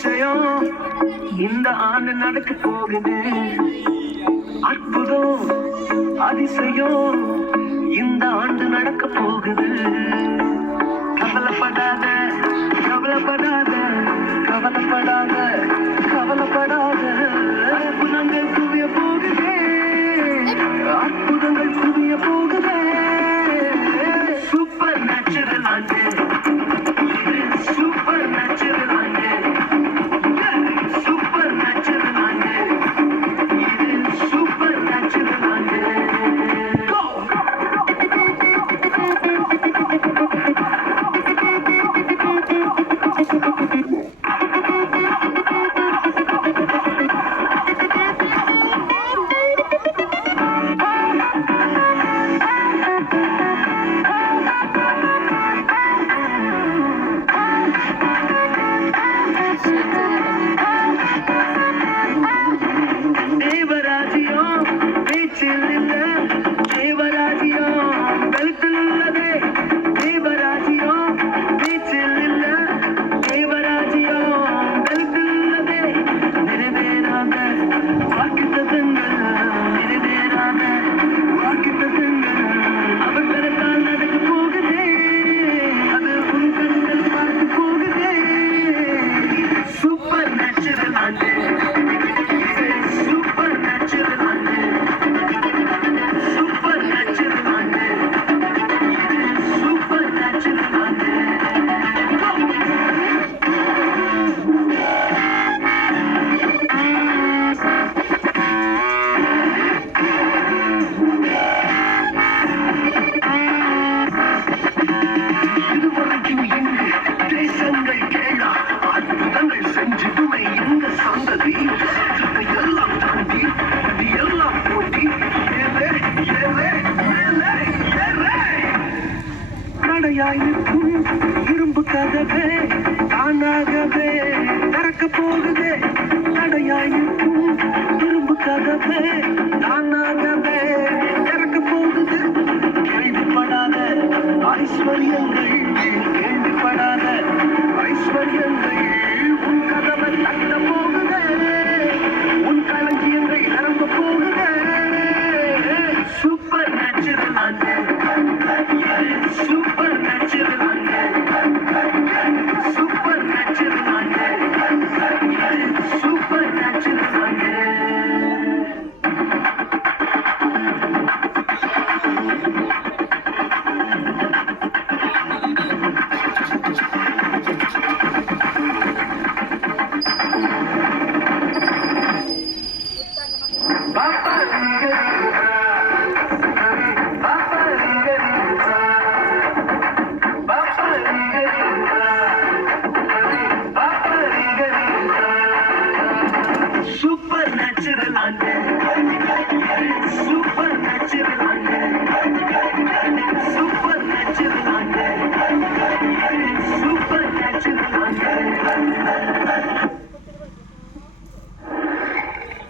அதிசயம் இந்த ஆண்டு நடக்க போகுது. அற்புதம் அதிசயம் இந்த ஆண்டு நடக்க போகுது. கவலைப்படாத கவலைப்படாத கவலைப்படாத கவலைப்படாத. அற்புதங்கள் குவிய போகுதே, அற்புதங்கள் குவிய போகுதே. சூப்பர் நேச்சுரல் ஆண்டு, சூப்பர் நேச்சுரல் ஆண்டு, சூப்பர் நேச்சுரல் ஆண்டு, சூப்பர் நேச்சுரல் ஆண்டு. தேவராஜ்யம் பேச்சில் இல்ல, தேவராஜ்யம் கழுத்தில் உள்ளதே. தேவராஜ்யம் பேச்சில் இல்ல, தேவராஜ்யம் கழுத்தில் உள்ளதே. நிறைவேறாத வாக்குத்தத்தங்கள், நிறைவேறாத வாக்குத்தத்தங்கள் அவர்களுக்கால் நடக்க போகுதே. அது உன் கண்கள் பார்த்து போகுதே. சூப்பர் நேச்சுரல் ஆண்டு, சூப்பர் நேச்சுரல் ஆண்டு, சூப்பர் நேச்சுரல் ஆண்டு, சூப்பர் நேச்சுரல் ஆண்டு. இதுவரைக்கும் எங்கு தேசங்கள் கேளா அற்புதங்கள் செஞ்சிடுமே எங்க சந்ததி. எல்லாம் தாண்டி அது எல்லாம் போட்டி. ஏலே ஏலே ஏலே ஏலே. நடையாய் நிற்கும் இரும்பு கதவே தானாகவே திறக்க போகுதே. நடையாய் நிற்கும் இரும்பு கதவே தானாகவே திறக்க போகுது. கேள்விப்படாத ஐஸ்வர்யங்கள், கேள்விப்படாத ஐஸ்வர்யங்கள் உன் கதவை தட்ட போகுதே. உன் களஞ்சியங்கள் நிரம்ப போகுதே. சூப்பர் நேச்சுரல் ஆண்டு, சூப்பர் நேச்சுரல் ஆண்டு, சூப்பர் நேச்சுரல் ஆண்டு, சூப்பர் நேச்சுரல் ஆண்டு. Papa Liga, Papa Liga, Papa Liga, Papa Liga. Super natural ஆண்டு.